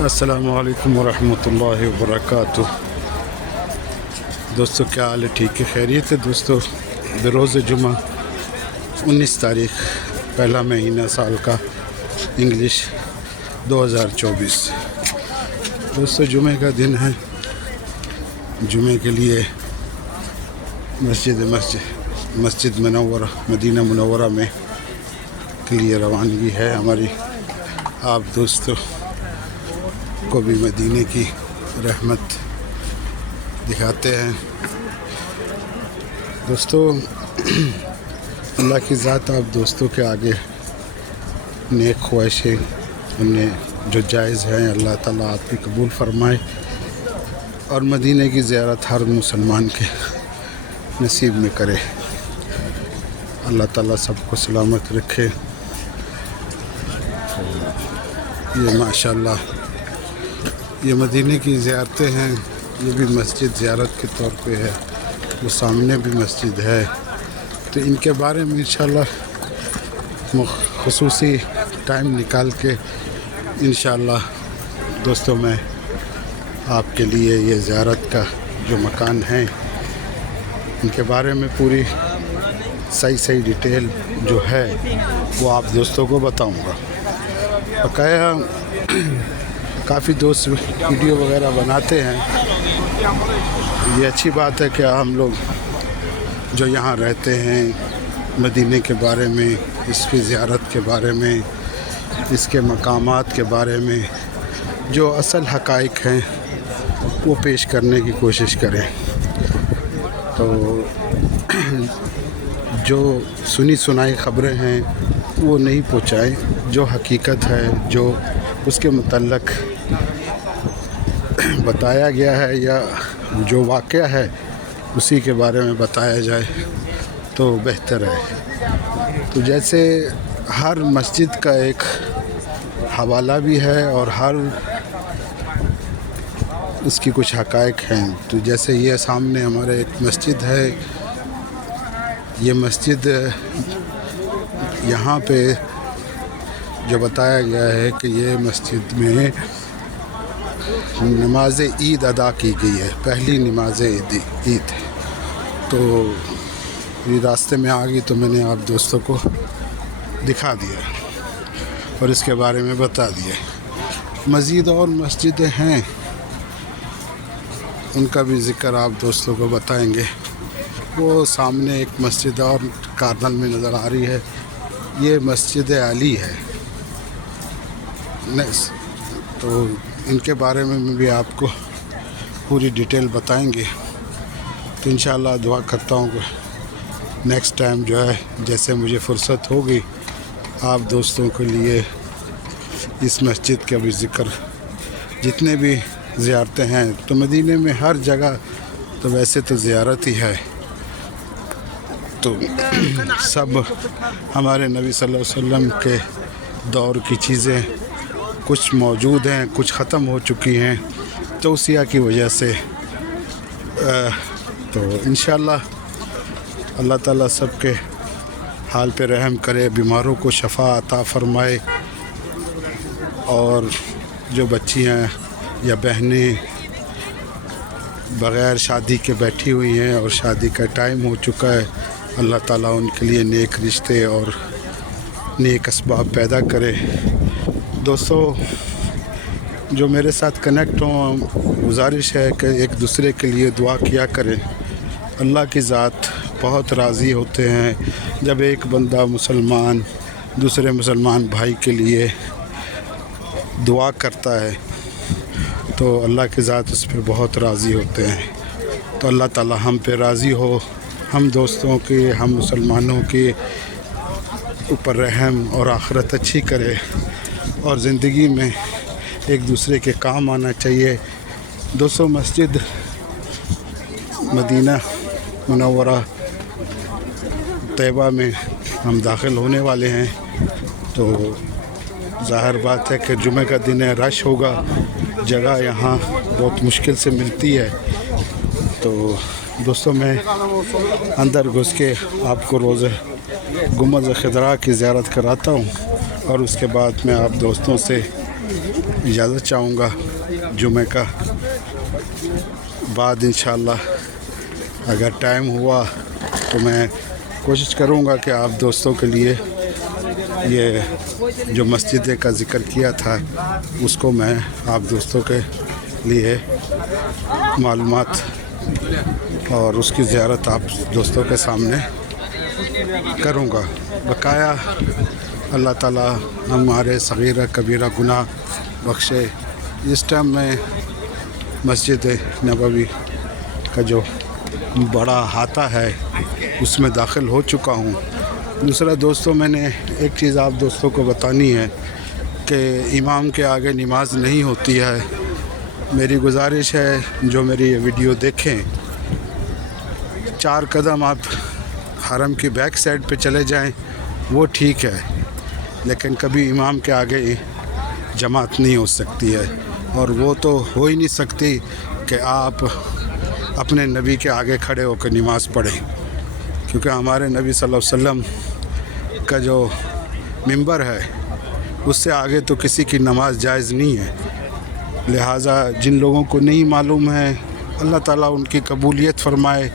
السلام علیکم ورحمۃ اللہ وبرکاتہ۔ دوستو کیا حال ہے؟ ٹھیک ہے، خیریت ہے دوستو؟ بروز جمعہ 19 تاریخ پہلا مہینہ سال کا انگلش 2024۔ دوستو جمعہ کا دن ہے، جمعہ کے لیے مسجد منورہ مدینہ منورہ میں کے لیے روانگی ہے ہماری۔ آپ دوستو کو بھی مدینے کی رحمت دکھاتے ہیں۔ دوستو اللہ کی ذات آپ دوستوں کے آگے نیک خواہشیں انہیں جو جائز ہیں اللہ تعالیٰ آپ کی قبول فرمائے، اور مدینے کی زیارت ہر مسلمان کے نصیب میں کرے۔ اللہ تعالیٰ سب کو سلامت رکھے۔ یہ ماشاءاللہ یہ مدینے کی زیارتیں ہیں، یہ بھی مسجد زیارت کے طور پہ ہے، وہ سامنے بھی مسجد ہے، تو ان کے بارے میں انشاءاللہ خصوصی ٹائم نکال کے انشاءاللہ دوستوں میں آپ کے لیے یہ زیارت کا جو مکان ہیں ان کے بارے میں پوری صحیح ڈیٹیل جو ہے وہ آپ دوستوں کو بتاؤں گا۔ بقایا کافی دوست ویڈیو وغیرہ بناتے ہیں، یہ اچھی بات ہے کہ ہم لوگ جو یہاں رہتے ہیں مدینے کے بارے میں، اس کی زیارت کے بارے میں، اس کے مقامات کے بارے میں جو اصل حقائق ہیں وہ پیش کرنے کی کوشش کریں، تو جو سنی سنائی خبریں ہیں وہ نہیں پہنچائیں، جو حقیقت ہے، جو اس کے متعلق بتایا گیا ہے یا جو واقعہ ہے اسی کے بارے میں بتایا جائے تو بہتر ہے۔ تو جیسے ہر مسجد کا ایک حوالہ بھی ہے اور ہر اس کی کچھ حقائق ہیں، تو جیسے یہ سامنے ہمارے ایک مسجد ہے، یہ مسجد یہاں پہ جو بتایا گیا ہے کہ یہ مسجد میں نماز عید ادا کی گئی ہے، پہلی نماز عید، تو یہ راستے میں آ گئی تو میں نے آپ دوستوں کو دکھا دیا اور اس کے بارے میں بتا دیا۔ مزید اور مسجدیں ہیں، ان کا بھی ذکر آپ دوستوں کو بتائیں گے۔ وہ سامنے ایک مسجد اور کارنل میں نظر آ رہی ہے، یہ مسجد علی ہے، تو ان کے بارے میں بھی آپ کو پوری ڈیٹیل بتائیں گے۔ تو انشاءاللہ دعا کرتا ہوں کہ نیکسٹ ٹائم جو ہے جیسے مجھے فرصت ہوگی آپ دوستوں کے لیے اس مسجد کا بھی ذکر، جتنے بھی زیارتیں ہیں تو مدینے میں ہر جگہ تو ویسے تو زیارت ہی ہے، تو سب ہمارے نبی صلی اللہ علیہ وسلم کے دور کی چیزیں کچھ موجود ہیں، کچھ ختم ہو چکی ہیں توسیع کی وجہ سے، تو انشاءاللہ اللہ تعالیٰ سب کے حال پہ رحم کرے، بیماروں کو شفا عطا فرمائے، اور جو بچیاں یا بہنیں بغیر شادی کے بیٹھی ہوئی ہیں اور شادی کا ٹائم ہو چکا ہے، اللہ تعالیٰ ان کے لیے نیک رشتے اور نیک اسباب پیدا کرے۔ دوستو جو میرے ساتھ کنیکٹ ہوں، گزارش ہے کہ ایک دوسرے کے لیے دعا کیا کریں۔ اللہ کی ذات بہت راضی ہوتے ہیں جب ایک بندہ مسلمان دوسرے مسلمان بھائی کے لیے دعا کرتا ہے، تو اللہ کی ذات اس پہ بہت راضی ہوتے ہیں۔ تو اللہ تعالیٰ ہم پہ راضی ہو، ہم دوستوں کی، ہم مسلمانوں کی اوپر رحم اور آخرت اچھی کرے، اور زندگی میں ایک دوسرے کے کام آنا چاہیے۔ دوستو مسجد مدینہ منورہ طیبہ میں ہم داخل ہونے والے ہیں، تو ظاہر بات ہے کہ جمعہ کا دن ہے، رش ہوگا، جگہ یہاں بہت مشکل سے ملتی ہے، تو دوستوں میں اندر گھس کے آپ کو روز گنبد خضرا کی زیارت کراتا ہوں، اور اس کے بعد میں آپ دوستوں سے इजाज़त चाहूँगा। जुमे का बाद इंशाअल्लाह अगर टाइम हुआ तो मैं कोशिश करूँगा कि आप दोस्तों के लिए ये जो मस्जिद का ज़िक्र किया था उसको मैं आप दोस्तों के लिए मालूमात और उसकी ज़ियारत आप दोस्तों के सामने करूँगा। बकाया अल्लाह ताला हमारे सगीरा कबीरा गुनाह बख्शे। इस टाइम में मस्जिद नबवी का जो बड़ा हाता है उसमें दाखिल हो चुका हूँ। दूसरा दोस्तों, मैंने एक चीज़ आप दोस्तों को बतानी है कि इमाम के आगे नमाज नहीं होती है। मेरी गुजारिश है जो मेरी ये वीडियो देखें, 4 कदम आप हरम की बैक साइड पे चले जाएं वो ठीक है, लेकिन कभी इमाम के आगे जमात नहीं हो सकती है। और वो तो हो ही नहीं सकती कि आप अपने नबी के आगे खड़े होकर नमाज़ पढ़ें, क्योंकि हमारे नबी सल्लल्लाहु अलैहि वसल्लम का जो मिंबर है उससे आगे तो किसी की नमाज जायज़ नहीं है। लिहाजा जिन लोगों को नहीं मालूम है, अल्लाह ताला उनकी कबूलियत फ़रमाए।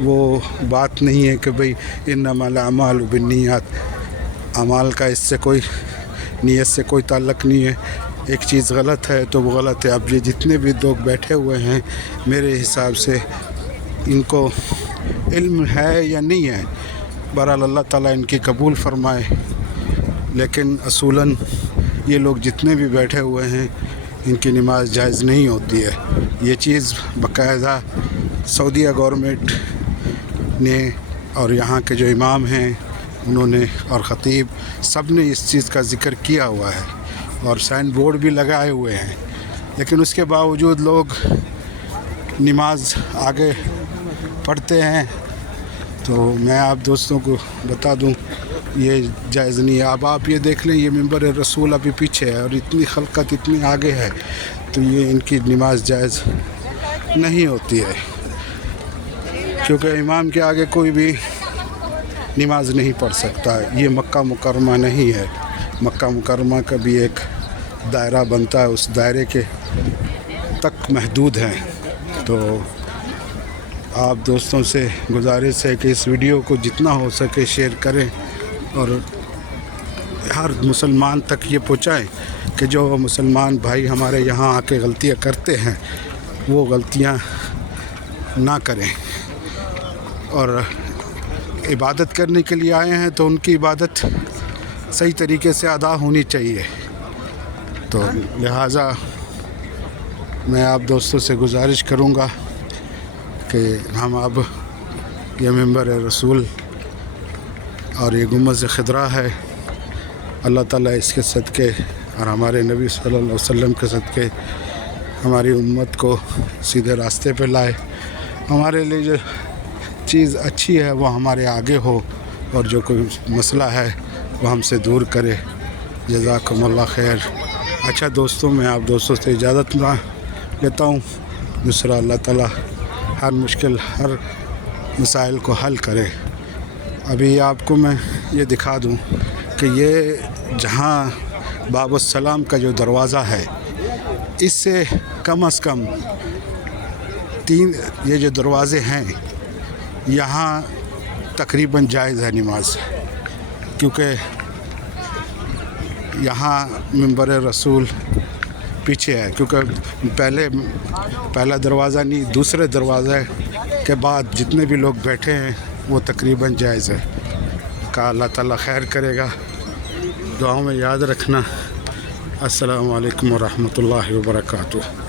वो बात नहीं है कि भाई इन्नमल अमालु बिन्नियात, अमाल का इससे कोई नीयत से कोई ताल्लुक़ नहीं है। एक चीज़ गलत है तो वो गलत है। अब ये जितने भी लोग बैठे हुए हैं, मेरे हिसाब से इनको इल्म है या नहीं है, बहरहाल अल्लाह ताला इनकी कबूल फ़रमाए। लेकिन असूलन ये लोग जितने भी बैठे हुए हैं इनकी नमाज जायज़ नहीं होती है। ये चीज़ बाकायदा सऊदीया गवर्नमेंट ने और यहाँ के जो इमाम हैं उन्होंने और ख़तीब सब ने इस चीज़ का ज़िक्र किया हुआ है और साइन बोर्ड भी लगाए हुए हैं। लेकिन उसके बावजूद लोग नमाज आगे पढ़ते हैं। तो मैं आप दोस्तों को बता दूं ये जायज़ नहीं है। अब आप ये देख लें, ये मिंबर रसूल अभी पीछे है और इतनी खलकत इतनी आगे है, तो ये इनकी नमाज जायज़ नहीं होती है, क्योंकि इमाम के आगे कोई भी नमाज नहीं पढ़ सकता है। ये मक्का मुकरमा नहीं है। मक्का मुकरमा का भी एक दायरा बनता है, उस दायरे के तक महदूद हैं। तो आप दोस्तों से गुजारिश है कि इस वीडियो को जितना हो सके शेयर करें और हर मुसलमान तक ये पहुँचाएं कि जो मुसलमान भाई हमारे यहाँ आके गलतियाँ करते हैं वो गलतियाँ ना करें। और इबादत करने के लिए आए हैं तो उनकी इबादत सही तरीके से अदा होनी चाहिए। तो लिहाजा मैं आप दोस्तों से गुजारिश करूँगा कि हम अब ये मिंबर रसूल और ये गुंबद खिदरा है, अल्लाह ताला इसके सदक़े और हमारे नबी सल्लल्लाहु अलैहि वसल्लम के सदक़े हमारी उम्मत को सीधे रास्ते पे लाए। हमारे लिए जो चीज़ अच्छी है वो हमारे आगे हो और जो कोई मसला है वो हमसे दूर करे। जज़ाकुमुल्लाह खैर। अच्छा दोस्तों, मैं आप दोस्तों से इजाज़त लेता हूँ। दूसरा, अल्लाह ताला हर मुश्किल हर मसाइल को हल करे। अभी आपको मैं ये दिखा दूँ कि ये जहाँ बाबुस्सलाम का जो दरवाज़ा है, इससे कम से कम 3 ये जो दरवाज़े हैं यहाँ तकरीबन जायज़ है नमाज, क्योंकि यहाँ मिंबर रसूल पीछे है। क्योंकि पहला दरवाज़ा नहीं, दूसरे दरवाज़े के बाद जितने भी लोग बैठे हैं वो तकरीबन जायज़ है। का अल्लाह ताला खैर करेगा। दुआओं में याद रखना। अस्सलामु अलैकुम व रहमतुल्लाहि व बरकातुहू।